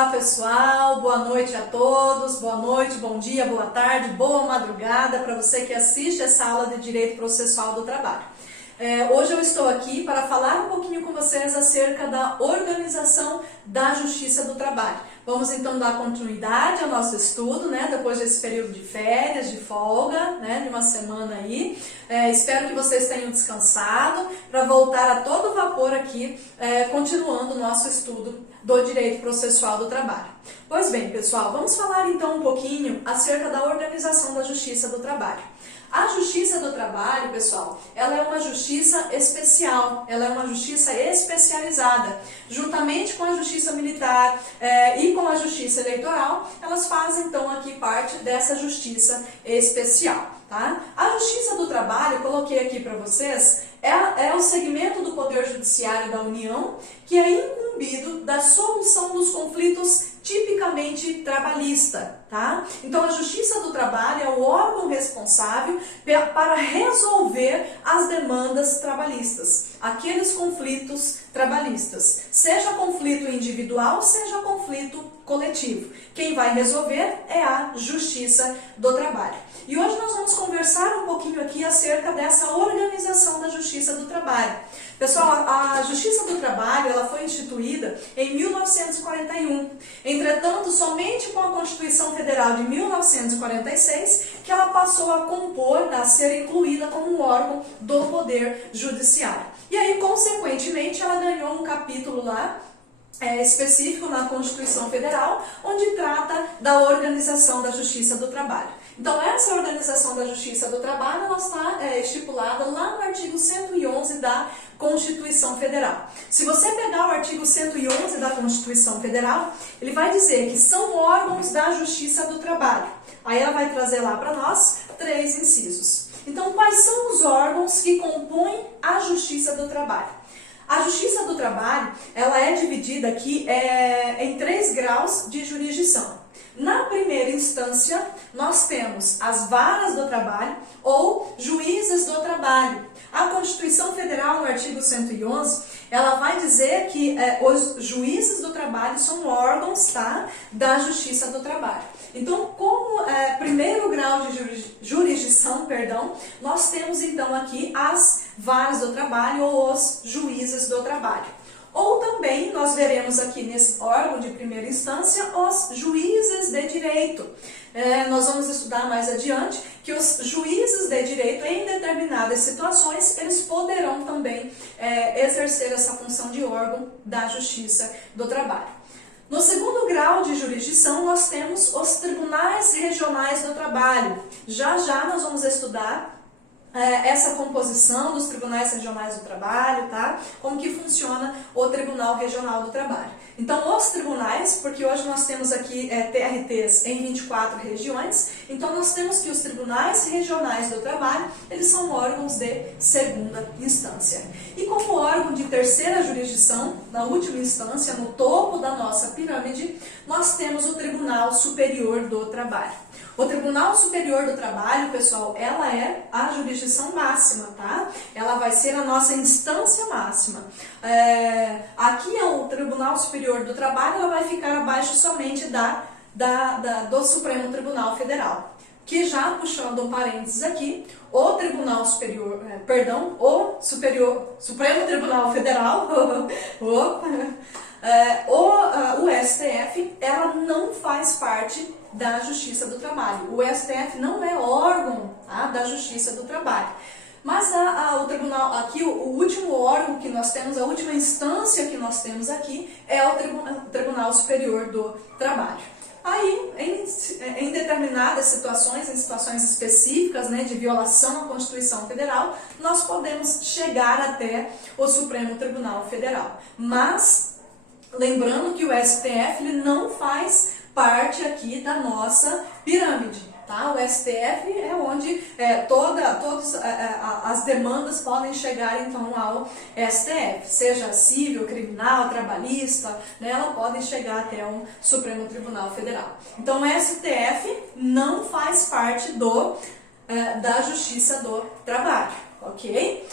Olá pessoal, boa noite a todos, boa noite, bom dia, boa tarde, boa madrugada para você que assiste essa aula de Direito Processual do Trabalho. Hoje eu estou aqui para falar um pouquinho com vocês acerca da organização da Justiça do Trabalho. Vamos então dar continuidade ao nosso estudo, depois desse período de férias, de folga, de uma semana aí. Espero que vocês tenham descansado para voltar a todo vapor aqui, continuando o nosso estudo do Direito Processual do Trabalho. Pois bem, pessoal, vamos falar então um pouquinho acerca da organização da Justiça do Trabalho. A Justiça do Trabalho, pessoal, ela é uma justiça especial, ela é uma justiça especializada. Juntamente com a Justiça Militar e com a Justiça Eleitoral, elas fazem então aqui parte dessa justiça especial. Tá? A Justiça do Trabalho, eu coloquei aqui para vocês, é o segmento do Poder Judiciário da União que é incumbido da solução dos conflitos tipicamente trabalhista. Tá? Então, a Justiça do Trabalho é o órgão responsável para resolver as demandas trabalhistas, aqueles conflitos trabalhistas, seja conflito individual, seja conflito coletivo. Quem vai resolver é a Justiça do Trabalho. E hoje nós vamos conversar um pouquinho aqui acerca dessa organização da Justiça do Trabalho. Pessoal, a Justiça do Trabalho ela foi instituída em 1941. Entretanto, somente com a Constituição Federal de 1946 que ela passou a compor, a ser incluída como um órgão do Poder Judiciário. E aí, consequentemente, ela ganhou um capítulo lá específico na Constituição Federal, onde trata da organização da Justiça do Trabalho. Então, essa organização da Justiça do Trabalho ela está estipulada lá no artigo 111 da Constituição Federal. Se você pegar o artigo 111 da Constituição Federal, ele vai dizer que são órgãos da Justiça do Trabalho. Aí ela vai trazer lá para nós 3 incisos. Então, quais são os órgãos que compõem a Justiça do Trabalho? A Justiça do Trabalho ela é dividida aqui em 3 graus de jurisdição. Na primeira instância, nós temos as varas do trabalho ou juízes do trabalho. A Constituição Federal, no artigo 111, ela vai dizer que os juízes do trabalho são órgãos da Justiça do Trabalho. Então, como primeiro grau de jurisdição, nós temos então aqui as varas do trabalho ou os juízes do trabalho. Ou também nós veremos aqui nesse órgão de primeira instância os juízes de direito. Nós vamos estudar mais adiante que os juízes de direito, em determinadas situações, eles poderão também exercer essa função de órgão da Justiça do Trabalho. No segundo grau de jurisdição, nós temos os tribunais regionais do trabalho. Já nós vamos estudar essa composição dos tribunais regionais do trabalho, tá? Como que funciona o Tribunal Regional do Trabalho. Então, os tribunais, porque hoje nós temos aqui TRTs em 24 regiões, então nós temos que os tribunais regionais do trabalho, eles são órgãos de segunda instância. E como órgão de terceira jurisdição, na última instância, no topo da nossa pirâmide, nós temos o Tribunal Superior do Trabalho. O Tribunal Superior do Trabalho, pessoal, ela é a jurisdição máxima, tá? Ela vai ser a nossa instância máxima. Aqui é o Tribunal Superior do Trabalho, ela vai ficar abaixo somente do Supremo Tribunal Federal. Que já puxando um parênteses aqui, o Tribunal Superior, Supremo Tribunal Federal, o STF, ela não faz parte da Justiça do Trabalho. O STF não é órgão da Justiça do Trabalho. Mas o tribunal aqui, o último órgão que nós temos, a última instância que nós temos aqui é o Tribunal Superior do Trabalho. Aí, em determinadas situações, em situações específicas, de violação à Constituição Federal, nós podemos chegar até o Supremo Tribunal Federal. Mas, lembrando que o STF ele não faz parte aqui da nossa pirâmide. Tá? O STF é onde todas as demandas podem chegar então ao STF, seja civil, criminal, trabalhista, elas podem chegar até o Supremo Tribunal Federal. Então o STF não faz parte da Justiça do Trabalho, ok?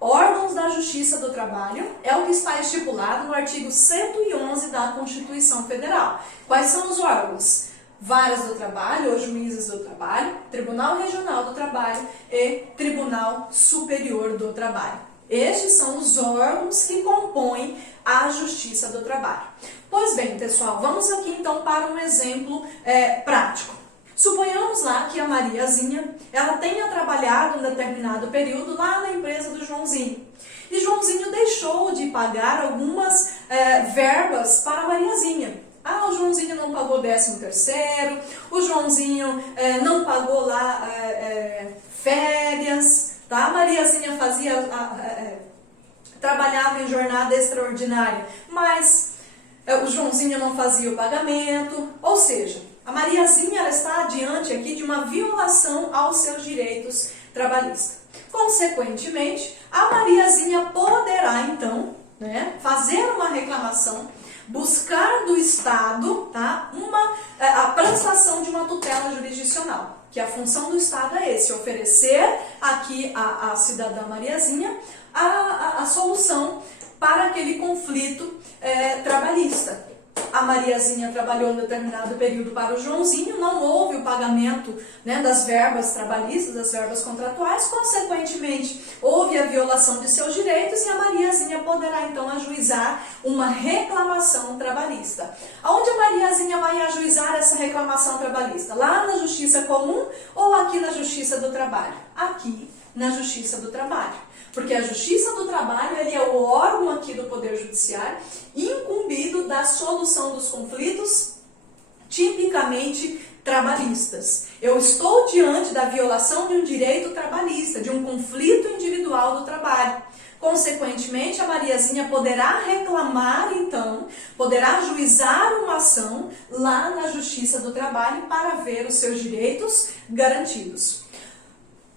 órgãos da Justiça do Trabalho é o que está estipulado no artigo 111 da Constituição Federal. Quais são os órgãos? Varas do Trabalho ou juízes do trabalho, Tribunal Regional do Trabalho e Tribunal Superior do Trabalho. Estes são os órgãos que compõem a Justiça do Trabalho. Pois bem, pessoal, vamos aqui então para um exemplo prático. Suponhamos lá que a Mariazinha, ela tenha trabalhado um determinado período lá na empresa do Joãozinho. E Joãozinho deixou de pagar algumas verbas para a Mariazinha. O Joãozinho não pagou o 13º, o Joãozinho não pagou lá férias, tá? A Mariazinha trabalhava em jornada extraordinária, mas o Joãozinho não fazia o pagamento, ou seja, a Mariazinha ela está diante aqui de uma violação aos seus direitos trabalhistas. Consequentemente, a Mariazinha poderá então fazer uma reclamação, buscar do Estado, tá, a prestação de uma tutela jurisdicional, que a função do Estado é oferecer aqui à cidadã Mariazinha a solução para aquele conflito trabalhista. A Mariazinha trabalhou um determinado período para o Joãozinho, não houve o pagamento das verbas trabalhistas, das verbas contratuais, consequentemente, houve a violação de seus direitos e a Mariazinha poderá então ajuizar uma reclamação trabalhista. Aonde a Mariazinha vai ajuizar essa reclamação trabalhista? Lá na Justiça Comum ou aqui na Justiça do Trabalho? Aqui na Justiça do Trabalho. Porque a Justiça do Trabalho ele é o órgão aqui do Poder Judiciário incumbido da solução dos conflitos tipicamente trabalhistas. Eu estou diante da violação de um direito trabalhista, de um conflito individual do trabalho. Consequentemente, a Mariazinha poderá reclamar, então, poderá ajuizar uma ação lá na Justiça do Trabalho para ver os seus direitos garantidos.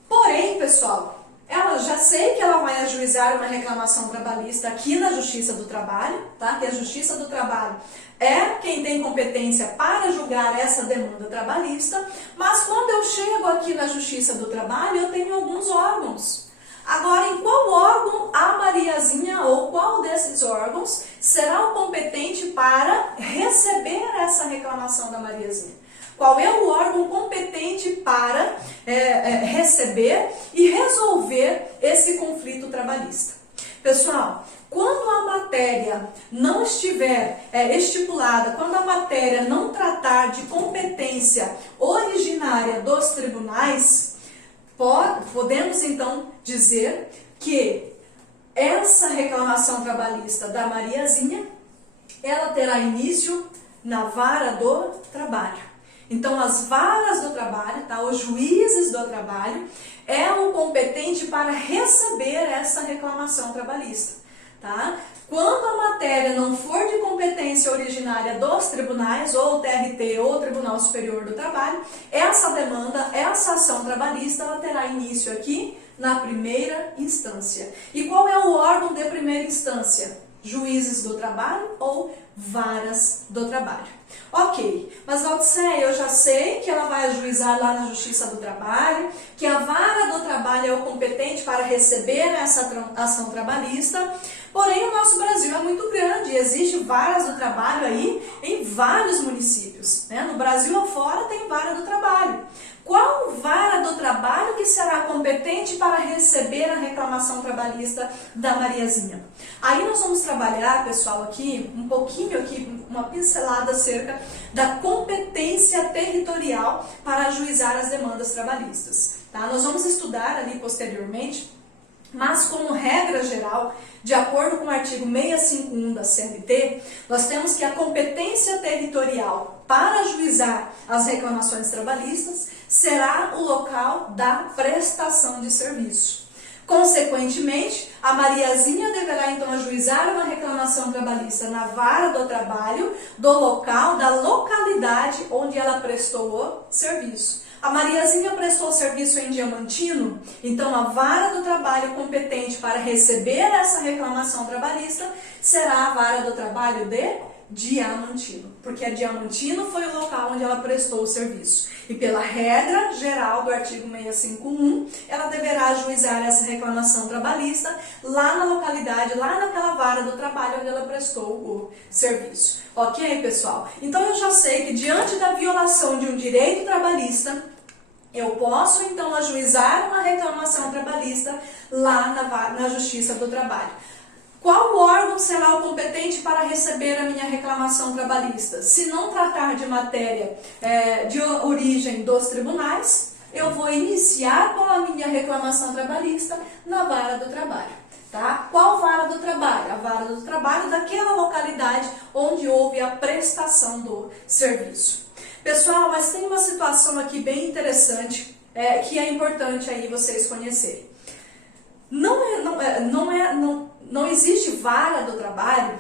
Porém, pessoal, ela já sei que ela vai ajuizar uma reclamação trabalhista aqui na Justiça do Trabalho, tá? Que a Justiça do Trabalho é quem tem competência para julgar essa demanda trabalhista, mas quando eu chego aqui na Justiça do Trabalho, eu tenho alguns órgãos. Agora, em qual órgão a Mariazinha ou qual desses órgãos será o competente para receber essa reclamação da Mariazinha? Qual é o órgão competente para receber e resolver esse conflito trabalhista? Pessoal, quando a matéria não estiver estipulada, quando a matéria não tratar de competência originária dos tribunais, podemos então dizer que essa reclamação trabalhista da Mariazinha, ela terá início na vara do trabalho. Então, as varas do trabalho, tá? Os juízes do trabalho, é o competente para receber essa reclamação trabalhista. Tá? Quando a matéria não for de competência originária dos tribunais, ou TRT, ou Tribunal Superior do Trabalho, essa demanda, essa ação trabalhista, ela terá início aqui na primeira instância. E qual é o órgão de primeira instância? Juízes do trabalho ou varas do trabalho. Ok, mas Valdiceia, eu já sei que ela vai ajuizar lá na Justiça do Trabalho, que a vara do trabalho é o competente para receber essa ação trabalhista, porém o nosso Brasil é muito grande, existe varas do trabalho aí em vários municípios, né? No Brasil afora tem vara do trabalho. Qual vara do trabalho que será competente para receber a reclamação trabalhista da Mariazinha? Aí nós vamos trabalhar, pessoal, aqui, um pouquinho aqui, uma pincelada acerca da competência territorial para ajuizar as demandas trabalhistas. Tá? Nós vamos estudar ali posteriormente, mas como regra geral, de acordo com o artigo 651 da CLT, nós temos que a competência territorial para ajuizar as reclamações trabalhistas será o local da prestação de serviço. Consequentemente, a Mariazinha deverá então ajuizar uma reclamação trabalhista na vara do trabalho do local, da localidade onde ela prestou o serviço. A Mariazinha prestou serviço em Diamantino, então a vara do trabalho competente para receber essa reclamação trabalhista será a vara do trabalho de Diamantino, porque a Diamantino foi o local onde ela prestou o serviço. E pela regra geral do artigo 651, ela deverá ajuizar essa reclamação trabalhista lá na localidade, lá naquela vara do trabalho onde ela prestou o serviço. Ok, pessoal? Então eu já sei que diante da violação de um direito trabalhista, eu posso então ajuizar uma reclamação trabalhista lá na Justiça do Trabalho. Qual órgão será o competente para receber a minha reclamação trabalhista? Se não tratar de matéria de origem dos tribunais, eu vou iniciar com a minha reclamação trabalhista na vara do trabalho. Tá? Qual vara do trabalho? A vara do trabalho daquela localidade onde houve a prestação do serviço. Pessoal, mas tem uma situação aqui bem interessante que é importante aí vocês conhecerem. Não existe vara do trabalho,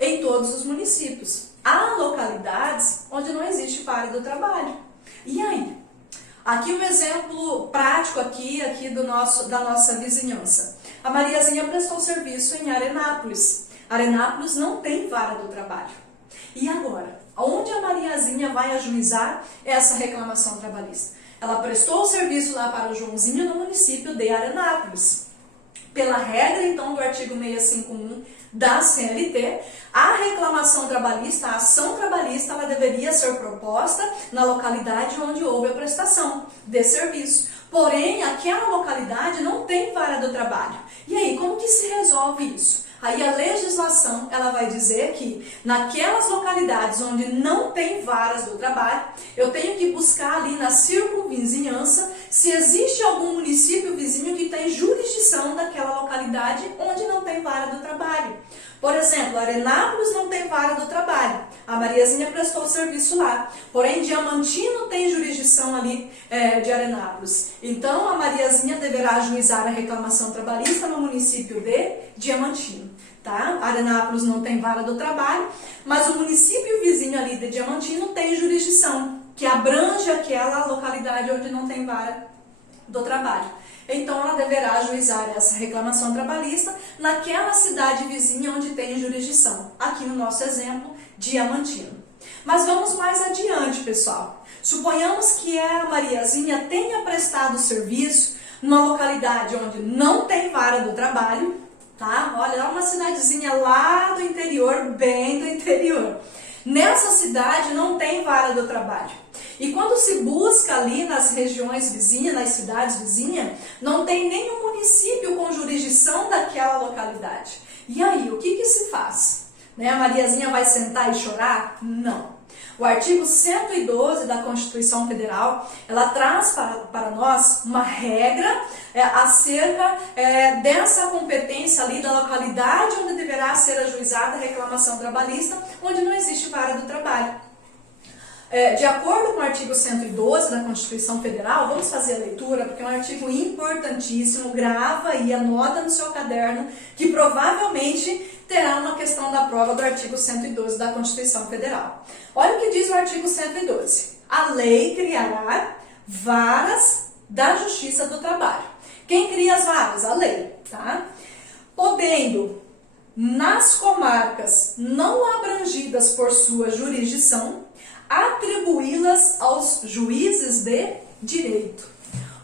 em todos os municípios. Há localidades onde não existe vara do trabalho. E aí? Aqui um exemplo prático aqui da nossa vizinhança. A Mariazinha prestou serviço em Arenápolis. Arenápolis não tem vara do trabalho. E agora? Onde a Mariazinha vai ajuizar essa reclamação trabalhista? Ela prestou o serviço lá para o Joãozinho no município de Arenápolis. Pela regra, então, do artigo 651 da CLT, a reclamação trabalhista, a ação trabalhista, ela deveria ser proposta na localidade onde houve a prestação de serviço. Porém, aquela localidade não tem vara do trabalho. E aí, como que se resolve isso? Aí a legislação, ela vai dizer que naquelas localidades onde não tem varas do trabalho, eu tenho que buscar ali na circunvizinhança se existe algum município vizinho que tem jurisdição daquela localidade onde não tem vara do trabalho. Por exemplo, Arenápolis não tem vara do trabalho. A Mariazinha prestou serviço lá. Porém, Diamantino tem jurisdição ali de Arenápolis. Então, a Mariazinha deverá ajuizar a reclamação trabalhista no município de Diamantino. Tá? Arenápolis não tem vara do trabalho, mas o município vizinho ali de Diamantino tem jurisdição, que abrange aquela localidade onde não tem vara do trabalho. Então, ela deverá ajuizar essa reclamação trabalhista naquela cidade vizinha onde tem jurisdição. Aqui no nosso exemplo, Diamantino. Mas vamos mais adiante, pessoal. Suponhamos que a Mariazinha tenha prestado serviço numa localidade onde não tem vara do trabalho, tá? Olha, é uma cidadezinha lá do interior, bem do interior. Nessa cidade não tem vara do trabalho. E quando se busca ali nas regiões vizinhas, nas cidades vizinhas, não tem nenhum município com jurisdição daquela localidade. E aí, o que se faz? A Mariazinha vai sentar e chorar? Não. O artigo 112 da Constituição Federal, ela traz para nós uma regra acerca dessa competência ali da localidade onde deverá ser ajuizada a reclamação trabalhista, onde não existe vara do trabalho. De acordo com o artigo 112 da Constituição Federal, vamos fazer a leitura, porque é um artigo importantíssimo, grava e anota no seu caderno, que provavelmente terá uma questão da prova do artigo 112 da Constituição Federal. Olha o que diz o artigo 112. A lei criará varas da Justiça do Trabalho. Quem cria as varas? A lei, tá? Podendo, nas comarcas não abrangidas por sua jurisdição, atribuí-las aos juízes de direito.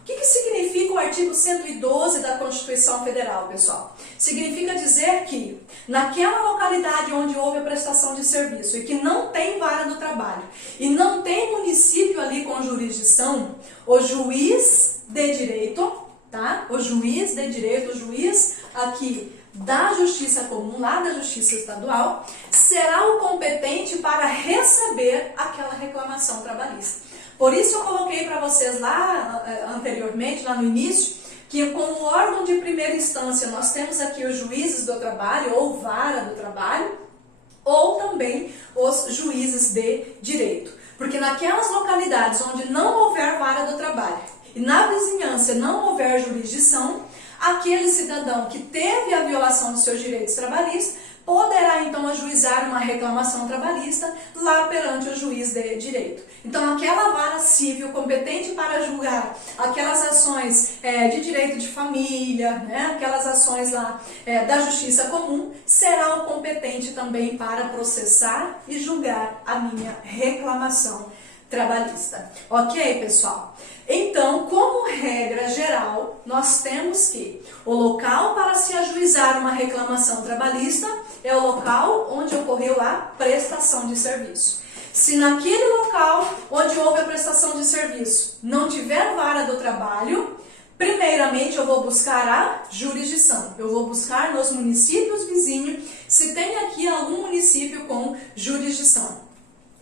O que significa o artigo 112 da Constituição Federal, pessoal? Significa dizer que naquela localidade onde houve a prestação de serviço e que não tem vara do trabalho e não tem município ali com jurisdição, o juiz de direito, tá? O juiz de direito, o juiz aqui da Justiça Comum, lá da Justiça Estadual, será o competente para receber aquela reclamação trabalhista. Por isso eu coloquei para vocês lá anteriormente, lá no início, que como órgão de primeira instância nós temos aqui os juízes do trabalho, ou vara do trabalho, ou também os juízes de direito. Porque naquelas localidades onde não houver vara do trabalho e na vizinhança não houver jurisdição, aquele cidadão que teve a violação dos seus direitos trabalhistas poderá então ajuizar uma reclamação trabalhista lá perante o juiz de direito. Então, aquela vara civil competente para julgar aquelas ações de direito de família, né, aquelas ações lá da justiça comum, será o competente também para processar e julgar a minha reclamação trabalhista. Ok, pessoal? Então, como regra geral, nós temos que o local para se ajuizar uma reclamação trabalhista é o local onde ocorreu a prestação de serviço. Se naquele local onde houve a prestação de serviço não tiver vara do trabalho, primeiramente eu vou buscar a jurisdição. Eu vou buscar nos municípios vizinhos se tem aqui algum município com jurisdição.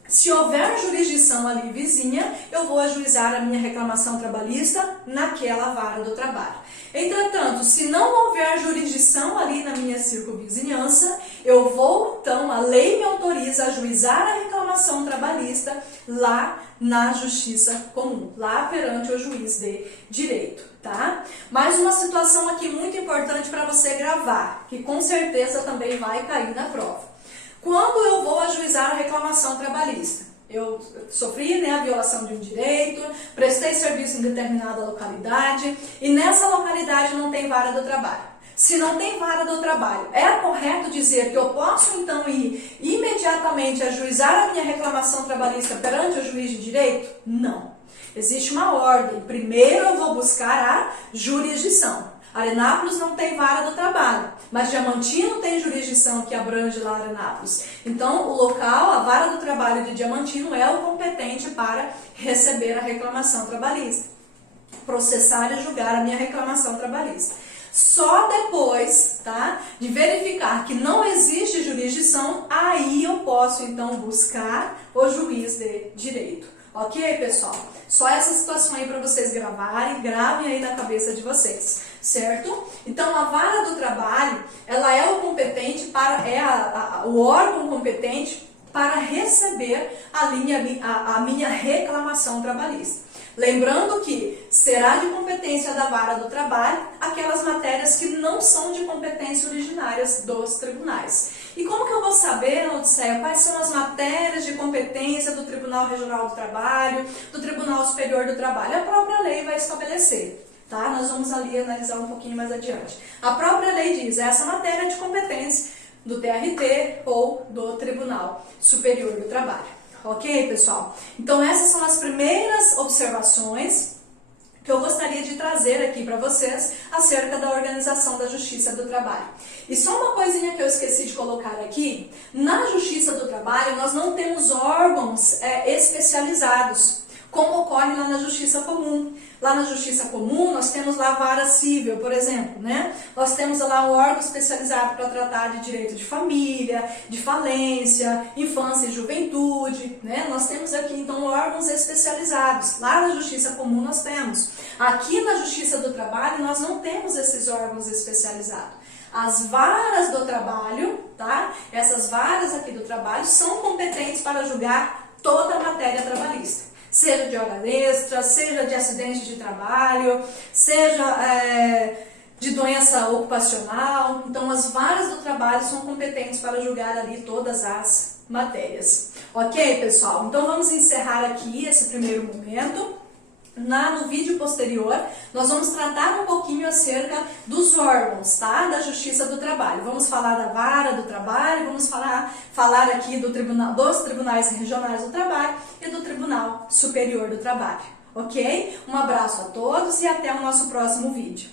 Se houver jurisdição ali vizinha, eu vou ajuizar a minha reclamação trabalhista naquela vara do trabalho. Entretanto, se não houver jurisdição ali na minha circunvizinhança, eu vou, então, a lei me autoriza a ajuizar a reclamação trabalhista lá na justiça comum, lá perante o juiz de direito, tá? Mais uma situação aqui muito importante para você gravar, que com certeza também vai cair na prova. Quando eu vou ajuizar a reclamação trabalhista? Eu sofri, né, a violação de um direito, prestei serviço em determinada localidade e nessa localidade não tem vara do trabalho. Se não tem vara do trabalho, é correto dizer que eu posso então ir imediatamente ajuizar a minha reclamação trabalhista perante o juiz de direito? Não. Existe uma ordem. Primeiro eu vou buscar a jurisdição. Arenápolis não tem vara do trabalho, mas Diamantino tem jurisdição que abrange lá Arenápolis. Então, o local, a vara do trabalho de Diamantino é o competente para receber a reclamação trabalhista, processar e julgar a minha reclamação trabalhista. Só depois, tá, de verificar que não existe jurisdição, aí eu posso então buscar o juiz de direito. Ok, pessoal? Só essa situação aí para vocês gravarem, gravem aí na cabeça de vocês, certo? Então, a vara do trabalho, ela é o competente o órgão competente para receber a minha reclamação trabalhista. Lembrando que será de competência da vara do trabalho aquelas matérias que não são de competência originárias dos tribunais. E como que eu vou saber, Odisseia, quais são as matérias de competência do Tribunal Regional do Trabalho, do Tribunal Superior do Trabalho? A própria lei vai estabelecer, tá? Nós vamos ali analisar um pouquinho mais adiante. A própria lei diz, essa matéria é de competência do TRT ou do Tribunal Superior do Trabalho. Ok, pessoal? Então, essas são as primeiras observações que eu gostaria de trazer aqui para vocês acerca da organização da Justiça do Trabalho. E só uma coisinha que eu esqueci de colocar aqui, na Justiça do Trabalho nós não temos órgãos especializados, como ocorre lá na Justiça Comum. Lá na Justiça Comum, nós temos lá a vara civil, por exemplo, né? Nós temos lá um órgão especializado para tratar de direito de família, de falência, infância e juventude, né? Nós temos aqui, então, órgãos especializados. Lá na Justiça Comum nós temos. Aqui na Justiça do Trabalho, nós não temos esses órgãos especializados. As varas do trabalho, tá? Essas varas aqui do trabalho são competentes para julgar toda a matéria trabalhista. Seja de hora extra, seja de acidente de trabalho, seja de doença ocupacional. Então, as varas do trabalho são competentes para julgar ali todas as matérias. Ok, pessoal? Então, vamos encerrar aqui esse primeiro momento. No vídeo posterior, nós vamos tratar um pouquinho acerca dos órgãos, tá? Da Justiça do Trabalho. Vamos falar da vara do trabalho, vamos falar aqui dos tribunais regionais do trabalho e do Tribunal Superior do Trabalho, ok? Um abraço a todos e até o nosso próximo vídeo.